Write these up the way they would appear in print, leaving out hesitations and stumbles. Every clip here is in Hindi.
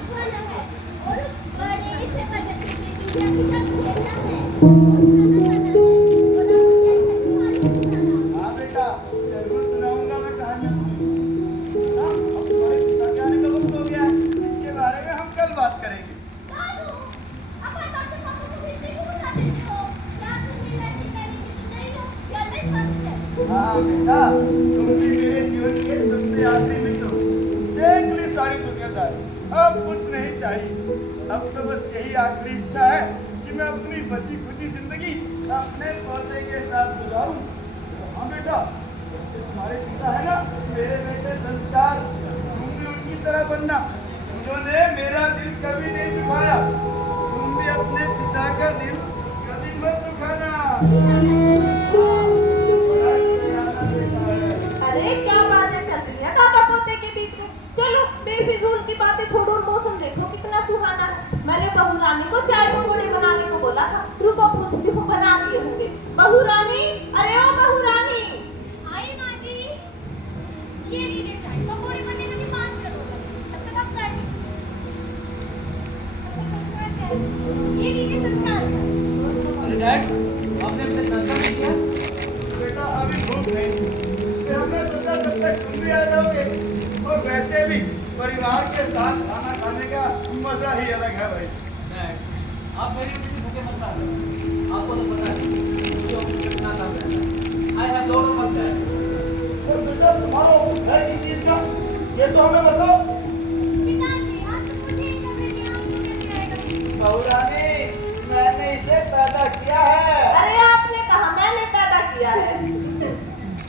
दिखवाना है और उस बड़े से बड़े दुनिया के साथ खेलना है और खाना खाना है और आपको कैसे कहानी सुनाना। हाँ बेटा, जरूर सुनाऊंगा मैं कहानियाँ तुम्हें। हाँ, अब तुम्हारे पिता के आने का वक्त हो गया है, इसके बारे में हम कल बात करेंगे। दादू, अपन बातें पापा को फिर से क्यों बता देते हो? क्या तुम मेरे ऐसे कहने की तो नहीं हो? क्या मैं सच है? हाँ बेटा, तुम भी मेरे जीवन के सबसे आखिरी मित्र हो। देख ली सारी दुनियादारी, अब कुछ नहीं चाहिए। अब तो बस यही आखिरी इच्छा है कि मैं अपनी बची खुची जिंदगी अपने पोते के साथ गुजारूं। तो हाँ बेटा, जैसे तुम्हारे पिता है ना, मेरे बेटे संस्कार, तुम भी उनकी तरह बनना। उन्होंने मेरा दिल कभी नहीं दुखाया, तुम भी अपने पिता का दिल कभी मत दुखाना। बड़ा याद बेटा है। अरे क्या बातें चल रही है काका पोते के बीच में। चलो बेफिजूल की बातें छोड़ो और मौसम देखो कितना सुहाना है। मैंने बहू रानी को चाय पकौड़े बनाने को बोला था, रुको पूछती हूँ बना दिए होंगे। बहू रानी, अरे ओ बहू रानी। आई माँ जी, ये लीजिए चाय। पकौड़े बनने में भी 5 मिनट हो गए। अब तक आप चाय पी। ये लीजिए संस्कार का। अरे डैड, आपने अभी तक नाश्ता नहीं किया? बेटा अभी भूख नहीं थी, फिर हमने सोचा तब तक तुम भी आ जाओगे। और वैसे भी परिवार के साथ खाना खाने का मजा ही अलग है भाई। डैड, आप मेरी वजह से भूखे मत रहो। आपको तो पता है मुझे ऑफिस में कितना काम रहता है। I have lot of work dad. और बेटा तुम्हारा ऑफिस है किस चीज का, ये तो हमें बताओ। पिताजी, आज तो मुझे ही कर रही हैं, आपको कैसे आएगा? बहू रानी, मैंने इसे पैदा किया है। अरे आपने कहा मैंने पैदा किया है।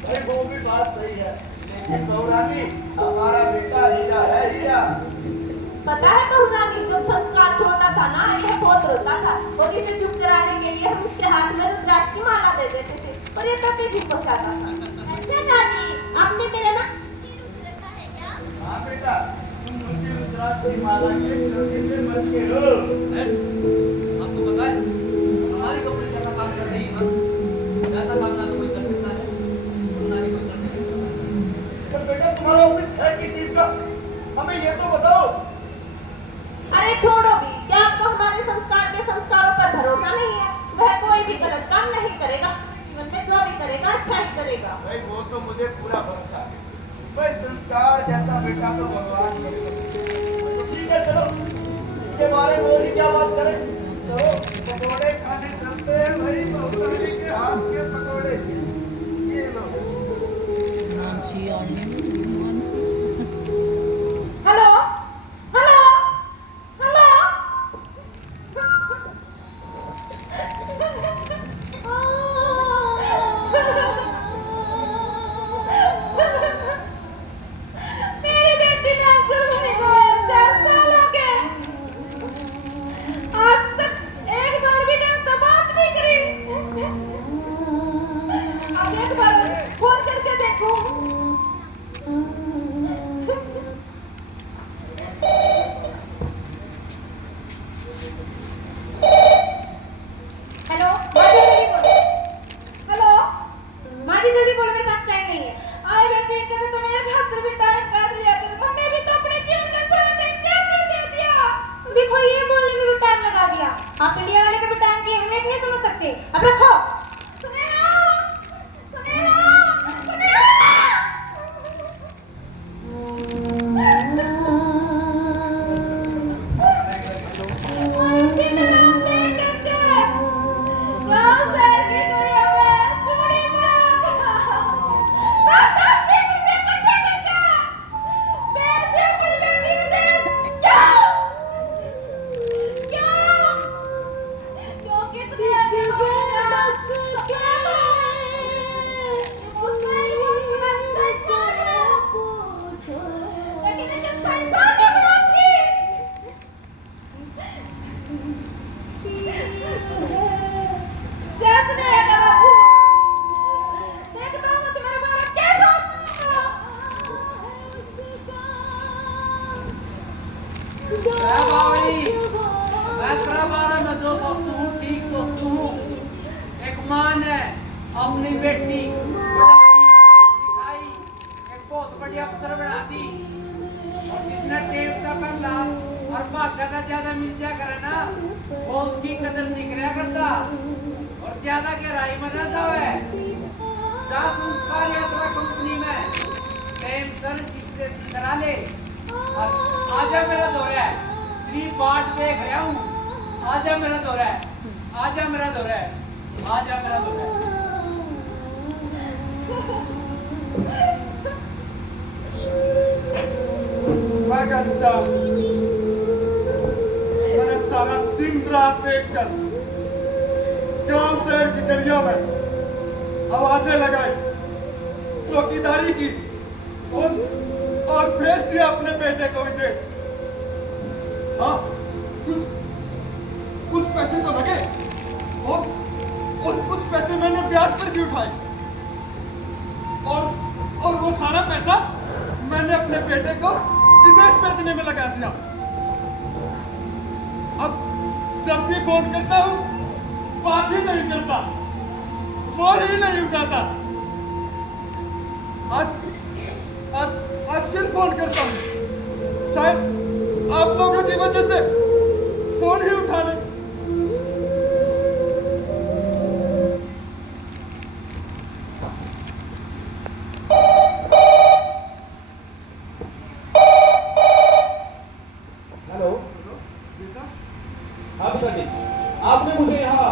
अरे वो भी बात सही है, लेकिन बहू रानी हमारा बेटा हीरा है, हीरा। पता है बहू रानी, जब संस्कार छोटा था ना, ये बहुत रोता था और इसे चुप कराने के लिए हम उसके हाथ में रुद्राक्ष की माला दे देते थे और ये तभी चुप हो जाता था। अच्छा दादी, आपने मेरा ना चिरूट रखा है क्या? हाँ बेटा, तुम मुझे रुद्राक्ष की माला के छोटे से बच्चे हो। डैड, आपको पता है हमारी कंपनी जैसा काम कर रही है ना, वैसा काम ना तो कोई कर सकता है और ना ही कोई कर सकता है। पर बेटा तुम्हारा ऑफिस है किस चीज का, हमें ये तो बताओ। अरे छोड़ो भी, क्या आपको हमारे संस्कारों पर भरोसा नहीं है? वह कोई भी गलत काम नहीं करेगा, जीवन में जो भी करेगा अच्छा ही करेगा। भाई वो तो मुझे पूरा भरोसा है, भाई संस्कार जैसा बेटा तो भगवान कर सकते हैं। तो ठीक है चलो, इसके बारे में और ही क्या बात करें। चलो पकौड़े खाने चलते हैं भाई, बहू रानी के हाथ के पकौड़े। ये लो। Hello hello hello. मेरी बेटी ने जर्मनी को 4 साल हो गए, आज तक एक बार भी ढंग से बात नहीं करी। अब एक बार फोन करके देखो। हेलो माँ जी, जल्दी बोलो। हेलो माँ जी, जल्दी बोलो, मेरे पास टाइम नहीं है। आए बेटे, कहते तो मेरे खातिर भी टाइम काट लिया कर, हमने भी तो अपने जीवन का सारा टाइम कैसे दे दिया। देखो ये बोलने में भी टाइम लगा दिया। आप इंडिया वाले का भी टाइम की अहमियत नहीं समझ सकते। अब रखो। सुनेहा सुनेहा सुनेहा। मैं तेरे बारे में जो सोचता हूँ ठीक सोचता हूँ। एक माँ ने अपनी बेटी पढ़ाई सिखाई, एक बहुत बड़ी अफसर बना दी और जिसने टेप का बंगला और ज्यादा ज्यादा मिल जा करे ना वो उसकी कदर नहीं करया करता और ज्यादा गहराई में ना जावे। जा संस्कार यात्रा कंपनी में टाइम सर रजिस्ट्रेशन करा ले। आजा मेरा दौरा है, तेरी बाट देख रहा हूँ। आजा मेरा दौरा है, आजा मेरा दौरा है, आजा मेरा दौरा है। मगर साहब, मैंने सारा दिन रात देखकर गांव शहर की गलियों में आवाजें लगाई, चौकीदारी की और भेज दिया अपने बेटे को विदेश। हाँ, कुछ पैसे तो लगे और कुछ पैसे मैंने ब्याज पर भी उठाए और वो सारा पैसा मैंने अपने बेटे को विदेश भेजने में लगा दिया। अब जब भी फोन करता हूँ बात ही नहीं करता, फोन ही नहीं उठाता। आज फिर फोन करता हूँ, शायद आप लोगों की वजह से फोन ही उठा ले। आपने मुझे यहाँ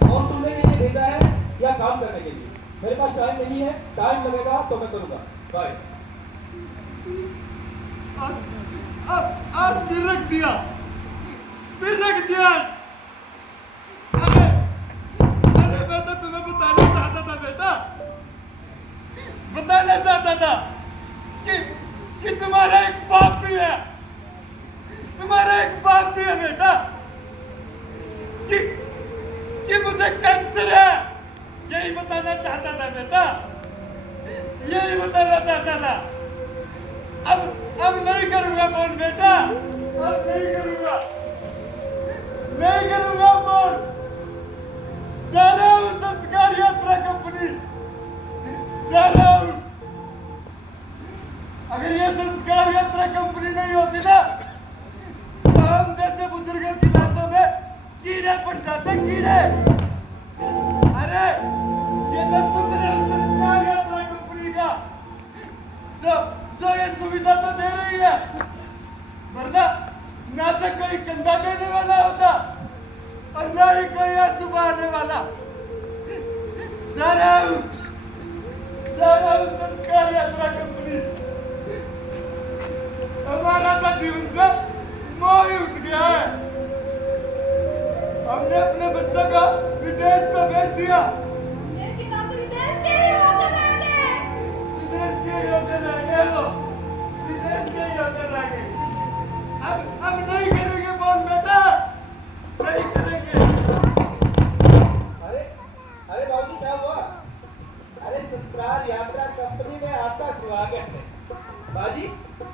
फोन सुनने के लिए भेजा है या काम करने के लिए? मेरे पास टाइम नहीं है, टाइम लगेगा तो मैं करूँगा। बाय। आज फिर रख दिया। अरे मैं तो तुम्हें बताना चाहता था बेटा, कि तुम्हारा एक बाप भी है, बेटा, कि मुझे कैंसर है। यही बताना चाहता था बेटा, यही बताना चाहता था। अब नहीं करूंगा फोन बेटा, अब नहीं करूंगा फोन। जा रहा हूं संस्कार यात्रा कंपनी, जा रहा हूं। अगर ये संस्कार यात्रा कंपनी नहीं होती ना तो हम जैसे बुजुर्गों की लाशों में कीड़े पड़ जाते, कीड़े। अरे ये तो शुक्र है संस्कार यात्रा कंपनी का जो ये सुविधा तो दे रही है, वरना ना तो कोई कंधा देने वाला होता और ना ही कोई आंसू बहाने वाला। जा रहा हूं संस्कार यात्रा कंपनी। हमारा तो जीवन से मोह ही उठ गया है। हमने अपने बच्चों को विदेश को भेज दिया। विदेश के ही होकर रहेंगे। अब नहीं करेंगे फोन बेटा, नहीं करेंगे। अरे बाबूजी क्या हुआ? अरे संस्कार यात्रा कंपनी में आपका स्वागत है। बाजी,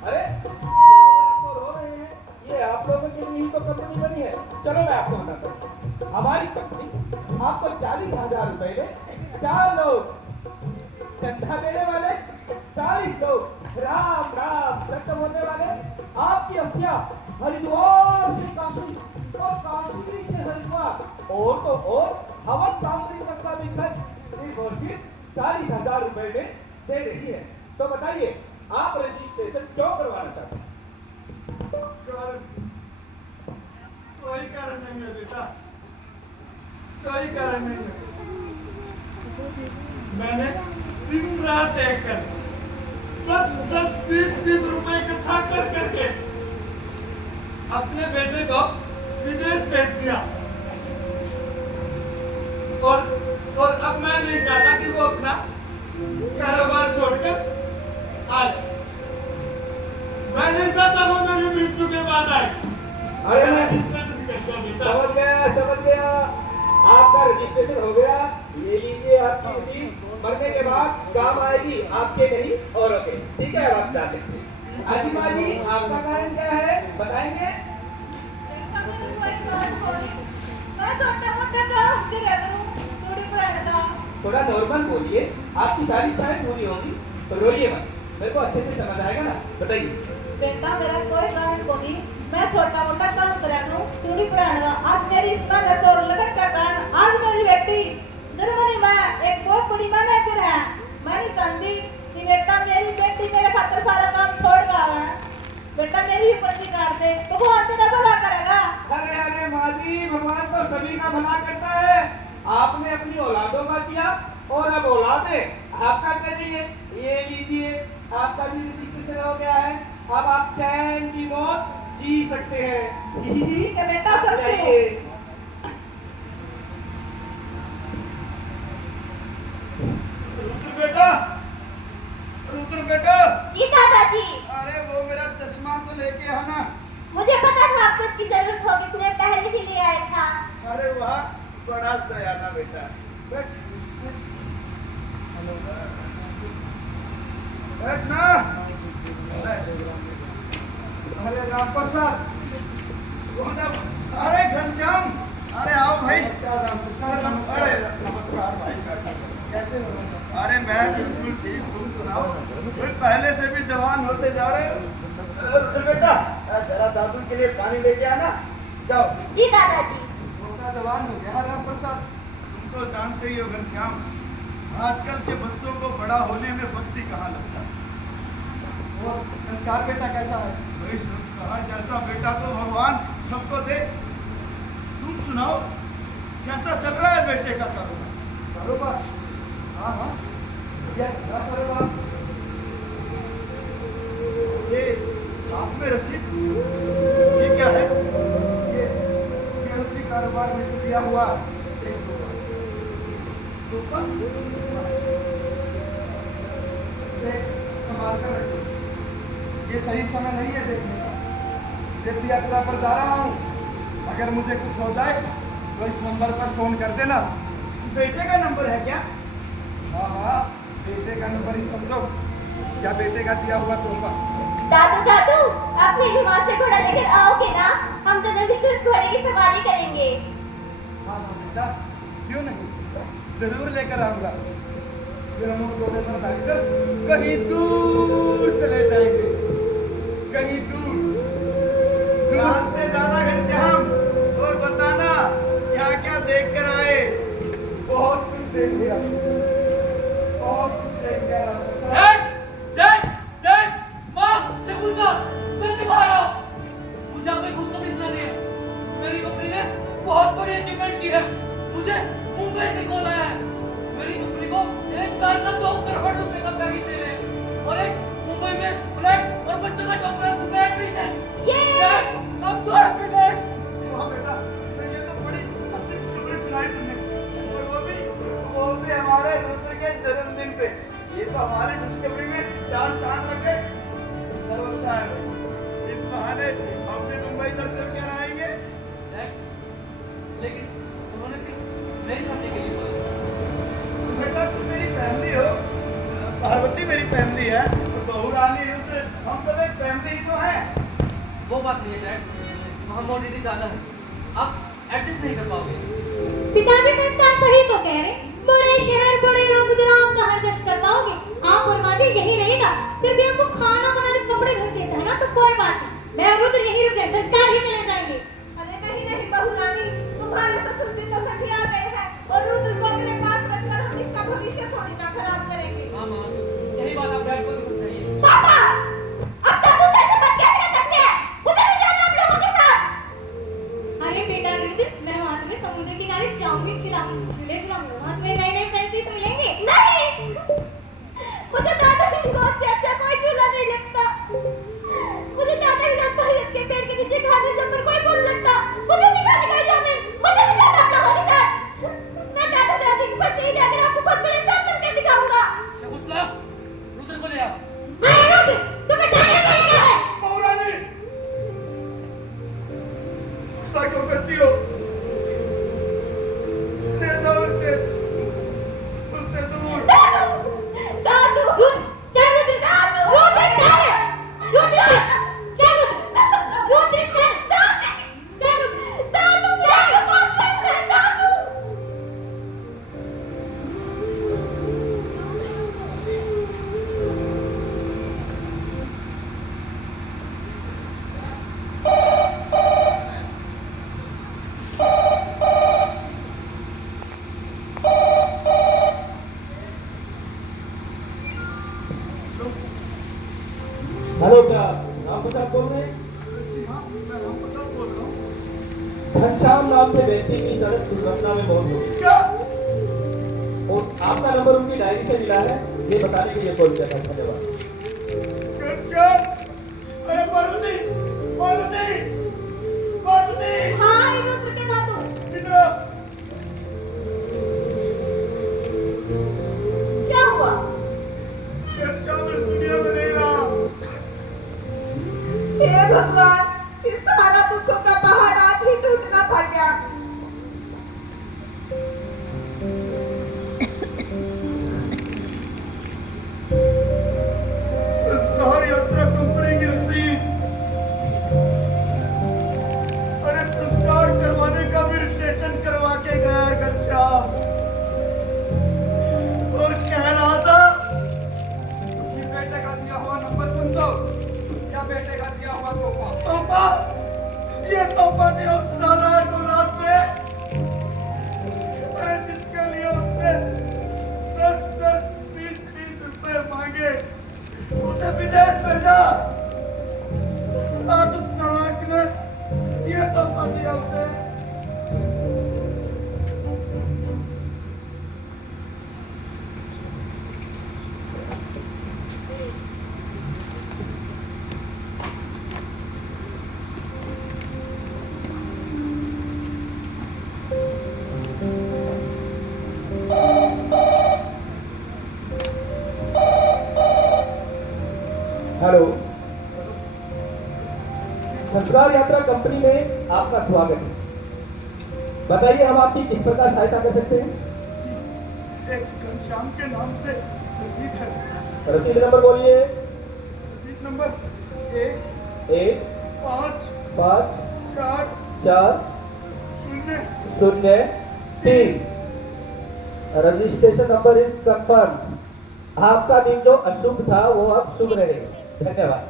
अरे आपको रो रहे हैं? ये आप लोगों के लिए ही तो कंपनी बनी है। चलो मैं आपको बताता हूँ। हमारी कंपनी आपको 40,000 रुपए में 4 लोग, कंधा देने वाले 40 लोग, राम सत्य होने वाले, आपकी अस्थियां हरिद्वार से काशी और काशी से हरिद्वार और तो और हवन सामग्री तक का मिलकर सिर्फ और सिर्फ 40,000 रुपए में दे रही है। तो बताइए आप रजिस्ट्रेशन क्यों करवाना चाहते हैं? कोई कारण नहीं है बेटा, कोई कारण नहीं है। मैंने दिन रात देखकर 10 20 रुपए इकट्ठा करके अपने बेटे को विदेश भेज दिया और अब मैं नहीं चाहता कि वो अपना कारोबार छोड़कर आए। मैं नहीं चाहता वो मेरी मृत्यु के बाद आए। अरे मैं रजिस्ट्रेशन कर दिया बेटा। समझ गया, आपका रजिस्ट्रेशन हो गया। ये लीजिए आपकी रसीद, मरने के बाद काम आएगी, आपके नहीं औरों के। ठीक है, अब आप जा सकते हैं। आजिमा जी, आपका कारण क्या है बताएंगे? थोड़ा नॉर्मल बोलिए, आपकी सारी इच्छाएं पूरी होंगी, तो रोइए मत। मेरे को अच्छे से समझ आएगा ना, बताइए। बेटा मेरा कोई कारण को नहीं, मैं छोटा मोटा काम करा करूं थोड़ी पुराना आज मेरी इसमें न तो लगन का कारण आज मेरी बेटी जर्मनी में एक बहुत बड़ी मैनेजर है। मैंने कहती कि बेटा मेरी बेटी मेरे खातर सारा काम छोड़ कर आवा है, बेटा मेरी भी पर्ची काट दे तो वो तेरा भला करेगा। अरे अरे माँ जी, भगवान तो सभी का भला करता है। आपने अपनी औलादों का किया और अब औलादे आपका करिए। ये लीजिए, आपका भी रजिस्ट्रेशन हो गया है। अब आप चैन की मौत जी सकते हैं। ठीक है बेटा, अब चलते जाइए। रुद्र बेटा, रुद्र बेटा, जी दादाजी, अरे वो मेरा चश्मा तो लेके आना। मुझे पता था आपको इसकी जरूरत होगी, इसलिए पहले ही ले आया था। अरे वाह, बड़ा सयाना बेटा। बैठ बैठ ना। अरे राम प्रसाद, कौन है? अरे घनश्याम, अरे आओ भाई। अरे नमस्कार भाई, कैसे हो? अरे मैं बिल्कुल ठीक, तुम सुनाओ? तुम पहले से भी जवान होते जा रहे हो। तो बेटा जरा दादू के लिए पानी लेके आना, जाओ। जी दादाजी। छोटा जवान हो गया राम प्रसाद। तुम तो जानते ही हो घनश्याम, आजकल के बच्चों को बड़ा होने में वक्त ही कहाँ लगता है। वो संस्कार बेटा कैसा है? वही संस्कार जैसा बेटा तो भगवान सबको दे। तुम सुनाओ, कैसा चल रहा है बेटे का कारोबार? कारोबार? हाँ हाँ, बढ़िया चल रहा कारोबार। ये हाथ में रसीद, ये क्या है? ये उसी कारोबार में से दिया हुआ एक तोहफा। इसे संभाल कर रखो। ये सही समय नहीं है देखने का। तीर्थ यात्रा पर जा रहा हूँ, अगर मुझे कुछ हो जाए तो इस नंबर पर फोन कर देना। बेटे का नंबर है क्या? हाँ हाँ, बेटे का नंबर ही समझो। क्या बेटे का दिया हुआ तोहफा? दादू दादू, आप मेरी माँ से घोड़ा लेकर आओगे ना? हम दोनों भी उस घोड़े की सवारी करेंगे। हाँ हाँ बेटा, क्यों नहीं, जरूर लेकर आऊंगा। फिर हम उस घोड़े पर बैठकर कहीं दूर चले जाएंगे, कहीं दूर। ध्यान से जाना घनश्याम, और बताना क्या क्या देख कर आए। बहुत कुछ देख लिया, बहुत कुछ देख लिया। डैड डैड डैड, माँ शकुंतला, जल्दी बाहर आओ। मुझे आपको एक खुशखबरी सुनानी है। मेरी कंपनी ने बहुत बड़ी अचीवमेंट की है। मुझे मुंबई से कॉल आया है। मेरी कंपनी को 1.2 करोड़ रुपए का पैकेज दे रहे हैं और एक मुंबई में फ्लैट और बच्चों का टॉप क्लास में एडमिशन। डैड, अब तो हैप्पी डैड। हाँ बेटा, तो ये तो बड़ी अच्छी खुशखबरी सुनाई तुमने, और वो भी हमारे रुद्र के जन्मदिन पे। ये तो हमारी खुशखबरी में चार चांद लग गए। चलो अच्छा है, इस बहाने हम भी मुंबई दर्शन कर आएंगे। डैड, लेकिन उन्होंने सिर्फ मेरी फैमिली के लिए बोला। तो बेटा तुम मेरी फैमिली हो, पार्वती मेरी फैमिली है, तो बहू रानी रुद्र, हम सब एक फैमिली ही तो हैं। वो बात नहीं है डैड, वहाँ मोडिटी ज्यादा है, आप एडजस्ट नहीं कर पाओगे। पिताजी संस्कार सही तो कह रहे, बड़े शहर बड़े लोग आप कहाँ एडजस्ट कर पाओगे? आप और माँ जी यही रहेगा, फिर भी आपको खाना बनाने कपड़े घर चाहिए है ना, तो कोई बात नहीं, मैं और रुद्र यही रुक जाए, संस्कार ही चले जाएंगे। अरे नहीं नहीं बहू रानी, तुम्हारे ससुर जी तो सठी आ गए हैं और रुद्र को अपने पास रखकर हम इसका भविष्य थोड़ी ना खराब करेंगे। हाँ माँ, यही बात आप डैड को भी समझाइए। पापा, अब दादू कैसे बात कैसे कर सकते हैं? उधर ही जाना आप लोगों के साथ। अरे बेटा रुद्र, मैं वहाँ तुम्हें समुद्र किनारे चाउमीन खिलाऊंगी, झूले झूलाऊंगी, वहाँ तुम्हें नए नए फ्रेंड्स तो मिलेंगे। नहीं, मुझे दादा की गोद से अच्छा कोई झूला नहीं लगता। मुझे दादा की गोद के पेड़ के नीचे खाने जब पर कोई बोल लगता। मुझे नहीं खाने का चाउमीन, मुझे नहीं जाना आप लोगों के साथ। मैं दादा दादी के पास ही जाकर आपको बहुत बड़े इंसान बनकर दिखाऊंगा। शकुंतला, रुद्र को ले आओ। अरे रुद्र, तुम्हें जाने का क्या है? बहू रानी, गुस्सा क्यों करती हो? ले जाओ उसे, उससे दूर। दादू, दादू, रुद्र, चल रुद्र, दादू, रुद्र चल, रुद्र, चल रुद्र, रुद्र चल, चल रुद्र, दादू मेरे पास है, दादू। घनश्याम नाम के व्यक्ति की सड़क दुर्घटना में मौत हो गई क्या? और आपका नंबर उनकी डायरी से मिला है, ये बताने के लिए कॉल किया था। धन्यवाद। घनश्याम, अरे मारुति, मारुति, मारुति, हाँ ये रुद्र के दादू। इधर आओ। क्या हुआ? घनश्याम इस दुनिया में नहीं रहा। हे भगवान, इस सारा दुखों का पहाड़ आज ही टूटना था क्या? संस्कार यात्रा कंपनी की रसीद। अरे संस्कार करवाने का भी रजिस्ट्रेशन करवा के गया है घनश्याम, और कह रहा था कि बेटे का दिया हुआ नंबर सुन दो, क्या बेटे का दिया हुआ तोहफा। तोहफा? ये तोहफा दिया उस नालायक औलाद पे, अरे जिसके लिए उसने 10-10, 20-20 रुपए मांगे, उसे विदेश भेजा। आज उस नालायक ने ये तोहफा दिया उसे। हेलो, संस्कार यात्रा कंपनी में आपका स्वागत है। बताइए हम आपकी किस प्रकार सहायता कर सकते हैं? एक घनश्याम के नाम से रसीद है। रसीद नंबर बोलिए। रसीद number 1 5 5 4 4 0 0 3। Registration number is confirm. आपका दिन जो अशुभ था वो अब शुभ रहेगा। धन्यवाद।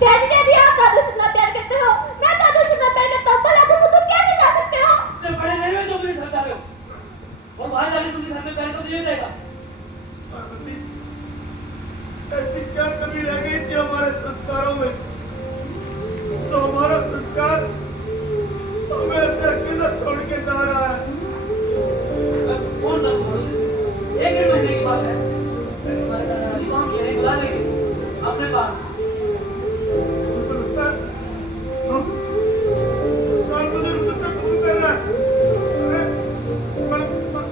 कैसे कह दिया आप दादू से इतना प्यार करते हो? मैं दादू से इतना प्यार करता हूँ, भला तुम तुम कैसे जा सकते हो? इतने बड़े नहीं हो जो मेरे घर जा रहे हो, और वहां जाके तुमके घर में प्यार तो नहीं देगा। पार्वती, ऐसी क्या कमी रह गई थी हमारे संस्कारों में, तो हमारा संस्कार हमें ऐसे अकेला छोड़ के जा रहा है। कौन सा एक डेढ़ महीने की बात है, हमारे दादाजी को हम यहीं बुला लेंगे अपने पास। मुझे लगता है संस्कार मुझे रुद्र से फोन कर रहा है। अरे मैं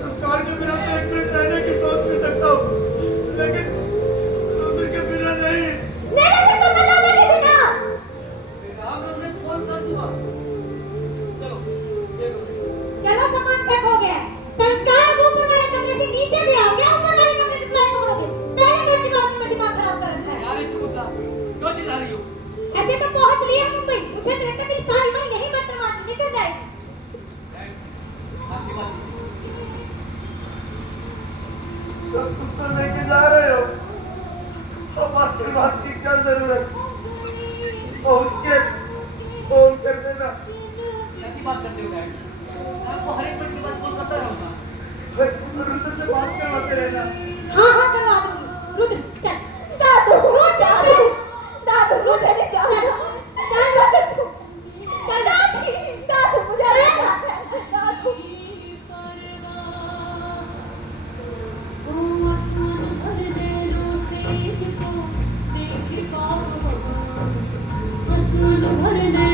संस्कार के बिना तो 1 मिनट रहने की सोच भी सकता हूँ, लेकिन रुद्र के बिना नहीं। नहीं रह सकता मैं दादा के बिना। बेटा मैं उन्हें फोन कर दूंगा। चलो ये लो। चलो सामान पैक हो गया है। संस्कार अब ऊपर वाले कमरे से नीचे भी आ गया, ऊपर वाले कमरे से फ्लैट पकड़ोगे। पहले मैं चुनाव में दिमाग खराब कर रखा है। यार इस मुद्दा क्यों चिल्ला रही हो? ऐसे तो पहुंच रही है मुंबई, मुझे तो लगता है मेरी सारी उम्र यहीं बर्तमान निकल जाएगी। आशीर्वाद सब कुछ तो लेके जा रहे हो, अब आशीर्वाद की क्या जरूरत? पहुंच के फोन कर देना। कैसी बात करते हो डैड? मैं आपको हर एक मिनट की बात फोन करता रहूंगा। रुद्र से बात करवाते रहना। हाँ हाँ करवा दूंगी। रुद्र चल। दादू, रुद्र चल। दादू मुझे नहीं जाना। चल रुद्र चल। दादू मुझे नहीं जाना। दादू भरने